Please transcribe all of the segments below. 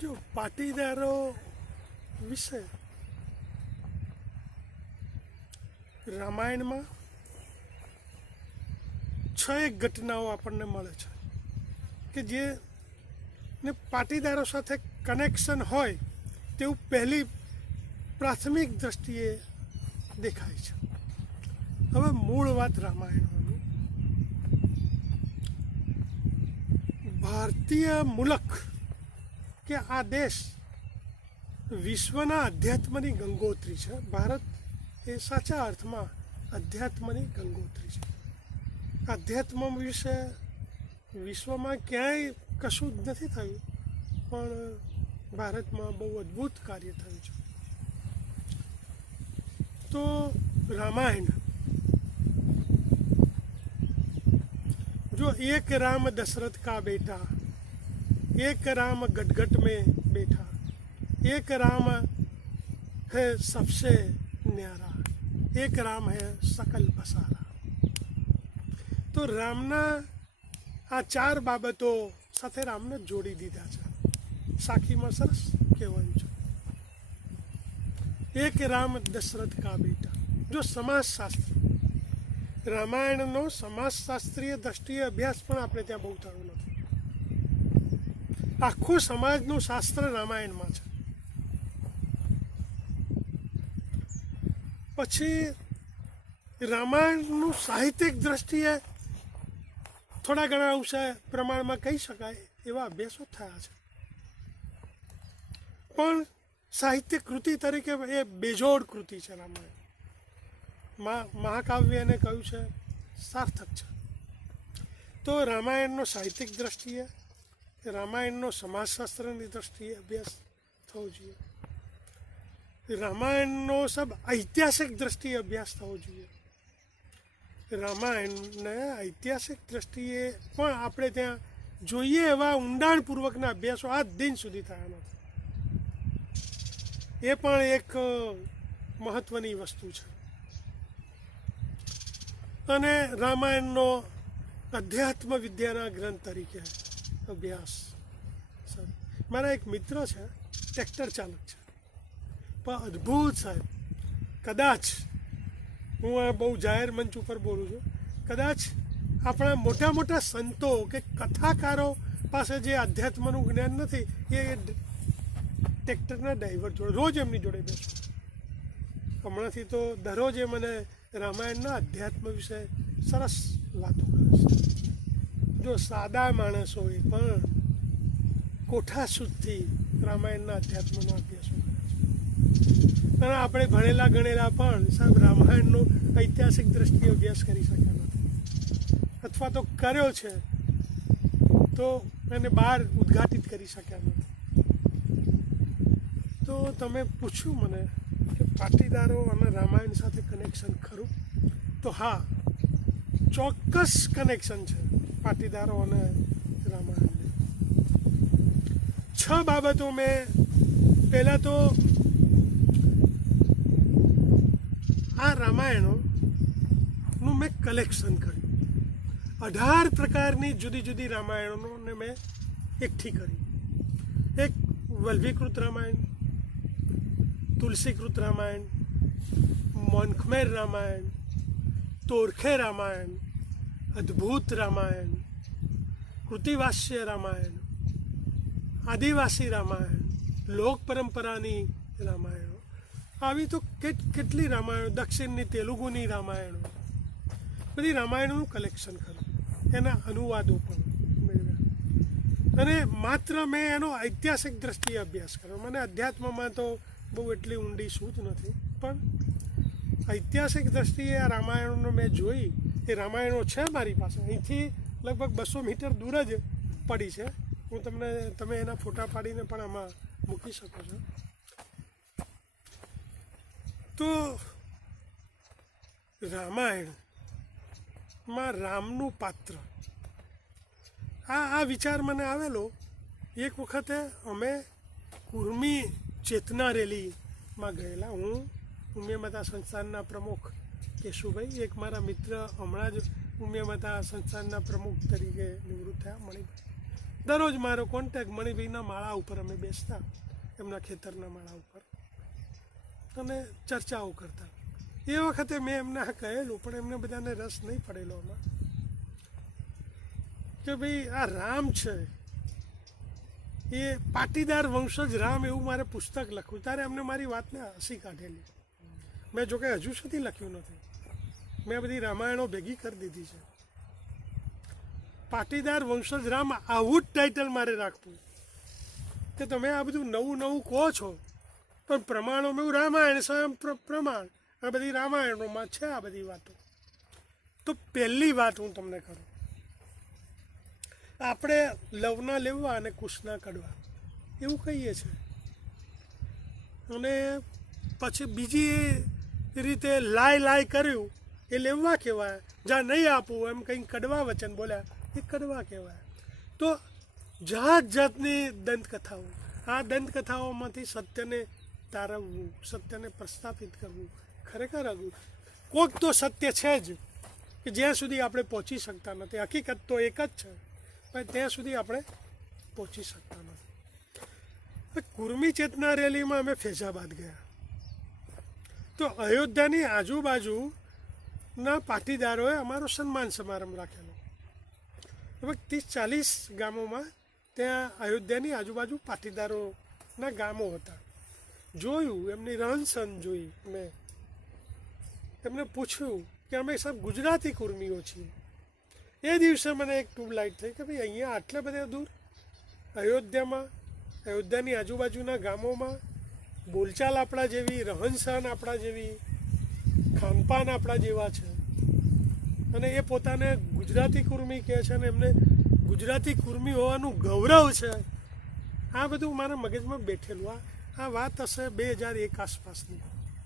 જો, પાટીદારો વિશે રામાયણમાં છ એક ઘટનાઓ આપણને મળે છે કે જે ને પાટીદારો સાથે કનેક્શન હોય તેવું પહેલી પ્રાથમિક દ્રષ્ટિએ દેખાય છે. હવે મૂળ વાત રામાયણની. ભારતીય મુલક के आ देश विश्वना अध्यात्मनी गंगोत्री है भारत ए साचा अर्थ में अध्यात्मनी गंगोत्री है अध्यात्म विषय विश्व में क्या कशु नहीं थ भारत में बहु अद्भुत कार्य थे तो रामायण जो एक राम दशरथ का बेटा एक राम गटगट में बैठा एक राम है सबसे न्यारा एक राम है सकल पसारा તો રામના આ ચાર બાબતો સાથે રામને જોડી દીધા છે સાખીમાં સરસ કહેવાયું છે એક રામ દશરથ કા બેટા જો સમાજશાસ્ત્ર રામાયણનો સમાજશાસ્ત્રીય દ્રષ્ટિએ અભ્યાસ પણ આપણે ત્યાં બહુ થયો નથી આખું સમાજનું શાસ્ત્ર રામાયણમાં છે. પછી રામાયણનું સાહિત્યિક દ્રષ્ટિએ થોડા ઘણા અંશે પ્રમાણમાં કહી શકાય એવા અભ્યાસો થયા છે. પણ સાહિત્ય કૃતિ તરીકે એ બેજોડ કૃતિ છે રામાયણ. મહાકાવ્ય એને કહ્યું છે, સાર્થક છે. તો રામાયણનો સાહિત્યિક દ્રષ્ટિએ રામાયણનો સમાજશાસ્ત્રની દ્રષ્ટિએ અભ્યાસ થવો જોઈએ. રામાયણનો સબ ઐતિહાસિક દ્રષ્ટિએ અભ્યાસ થવો જોઈએ. રામાયણને ઐતિહાસિક દ્રષ્ટિએ પણ આપણે ત્યાં જોઈએ એવા ઊંડાણપૂર્વકના અભ્યાસો આજ દિન સુધી થયા નથી. એ પણ એક મહત્વની વસ્તુ છે. અને રામાયણનો અધ્યાત્મ વિદ્યાના ગ્રંથ તરીકે અભ્યાસ. સર મારા એક મિત્ર છે, ટ્રેક્ટર ચાલક છે. પણ અદ્ભુત સાહેબ, કદાચ હું આ બહુ જાહેર મંચ ઉપર બોલું છું, કદાચ આપણા મોટા મોટા સંતો કે કથાકારો પાસે જે આધ્યાત્મનું જ્ઞાન નથી, એ ટ્રેક્ટરના ડ્રાઈવર જોડે, રોજ એમની જોડે બેસું. હમણાંથી તો દરરોજ મને રામાયણના અધ્યાત્મ વિશે સરસ વાતો કરે છે. જો સાદા માણસો હોય પણ કોઠા સુધી રામાયણના અધ્યાત્મનો અભ્યાસ અને આપણે ભણેલા ગણેલા પણ સાહેબ રામાયણનો ઐતિહાસિક દ્રષ્ટિએ અભ્યાસ કરી શક્યા નથી. અથવા તો કર્યો છે, તો એને બહાર ઉદ્ઘાટિત કરી શક્યા નથી. તો તમે પૂછ્યું મને કે પાટીદારો અને રામાયણ સાથે કનેક્શન ખરું? તો હા, ચોક્કસ કનેક્શન છે. પાટીદારો અને રામાયણને છ બાબતો મેં પહેલાં તો આ રામાયણોનું મેં કલેક્શન કર્યું અઢાર પ્રકારની જુદી જુદી રામાયણોને મેં એકઠી કરી એક વલ્ભીકૃત રામાયણ તુલસીકૃત રામાયણ મોનખમેર રામાયણ તોરખે રામાયણ અદ્ભુત રામાયણ, કૃતિવાસ્ય રામાયણ, આદિવાસી રામાયણ, લોક પરંપરાની રામાયણો. આવી તો કેટ, કેટલી રામાયણો? દક્ષિણની તેલુગુની રામાયણો. બધી રામાયણોનું કલેક્શન કર્યું એના અનુવાદો પણ મેળવ્યા. અને માત્ર મેં એનો ઐતિહાસિક દ્રષ્ટિએ અભ્યાસ કર્યો. મને અધ્યાત્મમાં તો બહુ એટલી ઊંડી સૂઝ નથી, પણ ઐતિહાસિક દ્રષ્ટિએ આ રામાયણોનો મેં જોઈ એ રામાયણો છે મારી પાસે. અહીંથી લગભગ બસો મીટર દૂર જ પડી છે. હું તમને, તમે એના ફોટા પાડીને પણ આમાં મૂકી શકો છો. તો રામાયણમાં રામનું પાત્ર. આ આ વિચાર મને આવેલો એક વખતે અમે કુર્મી ચેતના રેલીમાં ગયેલા. હું ઉમિયામાતા સંસ્થાનના પ્રમુખ કેશુભાઈ એક મારા મિત્ર હમણાં જ ઉમિયામાતા સંસ્થાનના પ્રમુખ તરીકે નિવૃત્ત થયા, મણિભાઈ. દરરોજ મારો કોન્ટેક મણિભાઈના માળા ઉપર અમે બેસતા, એમના ખેતરના માળા ઉપર. અને ચર્ચાઓ કરતા. એ વખતે મેં એમને કહેલું, પણ એમને બધાને રસ નહીં પડેલો એમાં કે ભાઈ, આ રામ છે. એ પાટીદાર વંશજ રામ એવું મારે પુસ્તક લખવું ત્યારે એમને મારી વાતને હસી કાઢેલી. મેં જોકે હજુ સુધી લખ્યું નથી. મેં બધી રામાયણો ભેગી કરી દીધી છે. પાટીદાર વંશજ રામ આવું જ ટાઇટલ મારે રાખવું. કે તમે આ બધું નવું નવું કહો છો, પણ પ્રમાણોમાં એવું રામાયણ સ્વયં પ્રમાણ. આ બધી રામાયણોમાં છે આ બધી વાતો. તો પહેલી વાત હું તમને કરું. આપણે લવના લેવા અને કુશના કડવા. એવું કહીએ છીએ અને પછી બીજી રીતે લાય લાય કર્યું. એ લેવા કહેવાય. જ્યાં નહીં આપવું એમ કંઈ કડવા વચન બોલ્યા. એ કડવા કહેવાય. તો જાત જાતની દંતકથાઓ. આ દંતકથાઓમાંથી સત્યને તારવવું, સત્યને પ્રસ્થાપિત કરવું ખરેખર અઘરું કોઈક તો સત્ય છે જ કે જ્યાં સુધી આપણે પહોંચી શકતા નથી. હકીકત તો એક જ છે. પણ ત્યાં સુધી આપણે પહોંચી શકતા નથી. કુર્મી ચેતના રેલીમાં અમે ફૈઝાબાદ ગયા. તો અયોધ્યાની આજુબાજુના પાટીદારોએ અમારો સન્માન સમારંભ રાખેલો. લગભગ ત્રીસ ચાલીસ ગામોમાં ત્યાં અયોધ્યાની આજુબાજુ પાટીદારોના ગામો હતા. જોયું, એમની રહનસહન જોઈ મેં. એમને પૂછ્યું કે અમે સાહેબ ગુજરાતી કુર્મીઓ છીએ. એ દિવસે મને એક ટ્યુબલાઇટ થઈ કે ભાઈ અહીંયા આટલા બધા દૂર? અયોધ્યામાં, અયોધ્યાની આજુબાજુના ગામોમાં બોલચાલ આપણા જેવી, રહનસહન આપણા જેવી, ખાનપાન આપણા જેવા છે. અને એ પોતાને ગુજરાતી કુર્મી કહે છે અને એમને ગુજરાતી કુર્મી હોવાનું ગૌરવ છે. આ બધું મારા મગજમાં બેઠેલું. આ આ વાત હશે બે હજાર એક આસપાસની.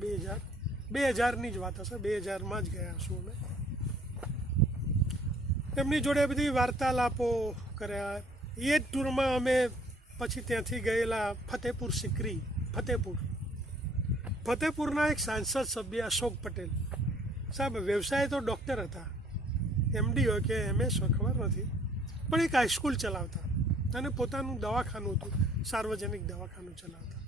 બે હજાર, બે હજારની જ વાત હશે. બે હજારમાં જ ગયા છું અમે. એમની જોડે બધી વાર્તાલાપો કર્યા. એ જ ટૂરમાં અમે પછી ત્યાંથી ગયેલા ફતેપુર સિકરી. ફતેપુર. ફતેપુરના એક સાંસદ સભ્ય અશોક પટેલ. સાહેબ, વ્યવસાય તો ડૉક્ટર હતા. એમડી હોય કે એમએસ હોય ખબર નથી. પણ એક હાઈસ્કૂલ ચલાવતા. અને પોતાનું દવાખાનું હતું. સાર્વજનિક દવાખાનું ચલાવતા.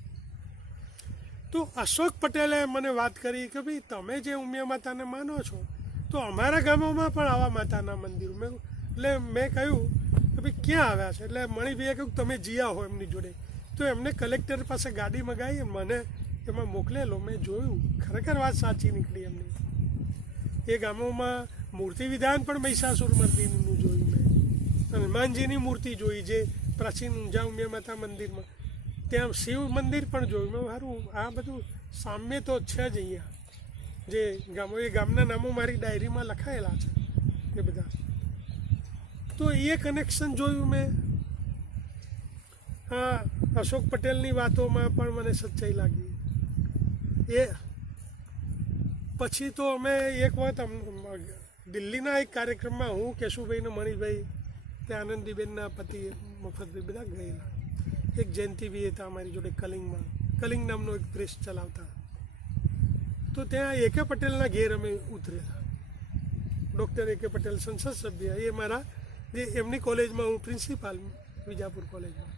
તો અશોક પટેલે મને વાત કરી કે ભાઈ, તમે જે ઉમિયા માતાને માનો છો, તો અમારા ગામોમાં પણ આવા માતાના મંદિર. મેં એટલે મેં કહ્યું કે ભાઈ, ક્યાં આવ્યા છે? એટલે મણિભાઈએ કહ્યું તમે જીયા હો એમની જોડે. તો એમને કલેક્ટર પાસે ગાડી મગાવી મને એમાં મોકલેલો. મેં જોયું, ખરેખર વાત સાચી નીકળી એમની. એ ગામોમાં મૂર્તિ વિધાન પણ મહિષાસુર મર્દીનું જોયું મેં. હનુમાનજીની મૂર્તિ જોઈ જે પ્રાચીન ઊંઝા ઉમિયા માતા મંદિરમાં. ત્યાં શિવ મંદિર પણ જોયું. મેં સારું, આ બધું સામ્ય તો છે જ અહીંયા. જે ગામો, એ ગામના નામો મારી ડાયરીમાં લખાયેલા છે એ બધા. તો એ કનેક્શન જોયું મેં. હા અશોક પટેલની વાતોમાં પણ મને સચ્ચાઈ લાગી. એ પછી તો અમે એક વખત દિલ્હીના એક કાર્યક્રમમાં હું, કેશુભાઈને મણિભાઈ ત્યાં આનંદીબેનના પતિ, મફતભાઈ બધા ગયેલા. એક જયંતિભાઈ હતા અમારી જોડે કલિંગમાં. કલિંગ નામનો એક પ્રેસ ચલાવતા. તો ત્યાં એકે પટેલના ઘેર અમે ઉતરેલા. ડૉક્ટર એકે પટેલ સંસદ સભ્ય. એ મારા એમની કોલેજમાં હું પ્રિન્સિપાલ, વિજાપુર કોલેજમાં.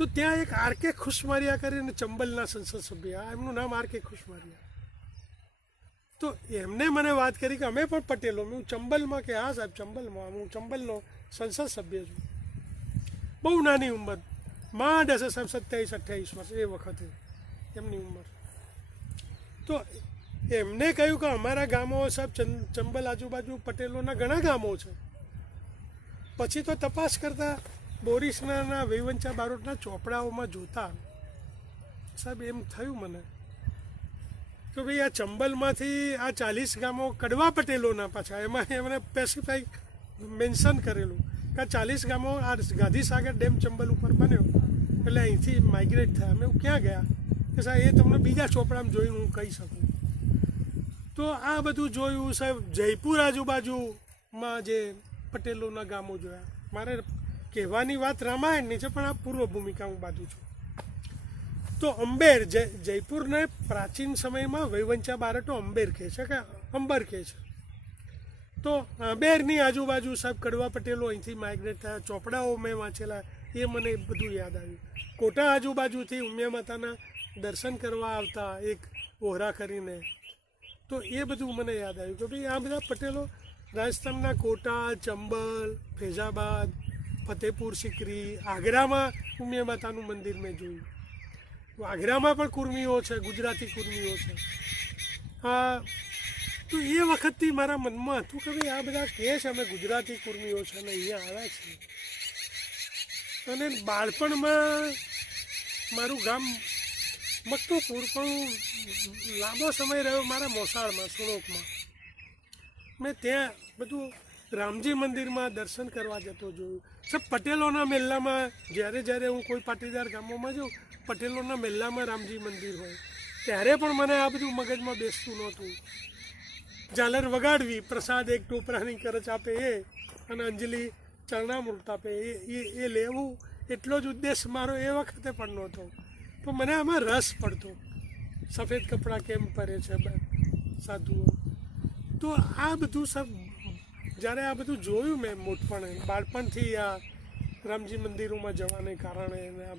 તો ત્યાં એક આર કે ખુશમારિયા કરીને ચંબલના સંસદ સભ્ય એમનું નામ આર કે ખુશમારિયા. તો એમને મને વાત કરી કે અમે પણ પટેલો, હું ચંબલમાં કે હા સાહેબ ચંબલમાં, હું ચંબલનો સંસદ સભ્ય છું. બહુ નાની ઉંમર. માંડ હશે સાહેબ સત્યાવીસ, અઠ્યાવીસ વર્ષ એ વખતે એમની ઉંમર. તો એમને કહ્યું કે અમારા ગામો સાહેબ ચંબલ આજુબાજુ પટેલોના ઘણા ગામો છે. પછી તો તપાસ કરતા બોરિસના વૈવંચા બારોટના ચોપડાઓમાં જોતા સાહેબ, એમ થયું મને કે ભાઈ, આ ચંબલમાંથી આ ચાલીસ ગામો કડવા પટેલોના પાછા, એમાં એમણે સ્પેસિફાઈ મેન્શન કરેલું કે આ ચાલીસ ગામો આ ગાંધીસાગર ડેમ ચંબલ ઉપર બન્યો, એટલે અહીંથી માઇગ્રેટ થયા. અમે ક્યાં ગયા? કે સાહેબ, એ તમને બીજા ચોપડામાં જોઈને હું કહી શકું. તો આ બધું જોયું સાહેબ, જયપુર આજુબાજુમાં જે પટેલોના ગામો જોયા. મારે કહેવાની વાત રામાયણની છે, પણ આ પૂર્વ ભૂમિકા હું બાજુ છું. તો અંબેર જય જયપુરને પ્રાચીન સમયમાં વૈવંચા બારટો અંબેર કહે છે કે અંબર કહે છે. તો અંબેરની આજુબાજુ સાહેબ કડવા પટેલો અહીંથી માઇગ્રેટ થયા, ચોપડાઓ મેં વાંચેલા, એ મને બધું યાદ આવ્યું. કોટા આજુબાજુથી ઉમિયા માતાના દર્શન કરવા આવતા એક ઓહરા કરીને. તો એ બધું મને યાદ આવ્યું કે ભાઈ આ બધા પટેલો રાજસ્થાનના કોટા, ચંબલ, ફૈઝાબાદ ફતેપુર સિકરી આગ્રામાં ઉમિયા માતાનું મંદિર મેં જોયું. આગ્રામાં પણ કુર્મીઓ છે, ગુજરાતી કુર્મીઓ છે. આ તો એ વખતથી મારા મનમાં હતું કે ભાઈ આ બધા કહે છે, અમે ગુજરાતી કુર્મીઓ છે અને અહીંયા આવ્યા છીએ. અને બાળપણમાં મારું ગામ મક્તોપુર, પણ લાંબો સમય રહ્યો મારા મોસાળમાં સુરોકમાં મેં ત્યાં બધું રામજી મંદિરમાં દર્શન કરવા જતો જોયું. સર પટેલોના મેલ્લામાં જ્યારે જ્યારે હું કોઈ પાટીદાર ગામોમાં જાઉં, પટેલોના મેલ્લામાં રામજી મંદિર હોય. ત્યારે પણ મને આ બધું મગજમાં બેસતું નહોતું. ઝાલર વગાડવી, પ્રસાદ એક ટોપરાની કરચ આપે એ, અને અંજલિ ચરણામૃત આપે એ એ લેવું, એટલો જ ઉદ્દેશ મારો એ વખતે પણ નહોતો. પણ મને આમાં રસ પડતો. સફેદ કપડાં કેમ પહેરે છે સાધુઓ? તો આ બધું સબ જ્યારે આ બધું જોયું મેં મોટપણે બાળપણથી આ રામજી મંદિરોમાં જવાને કારણે આ બધું.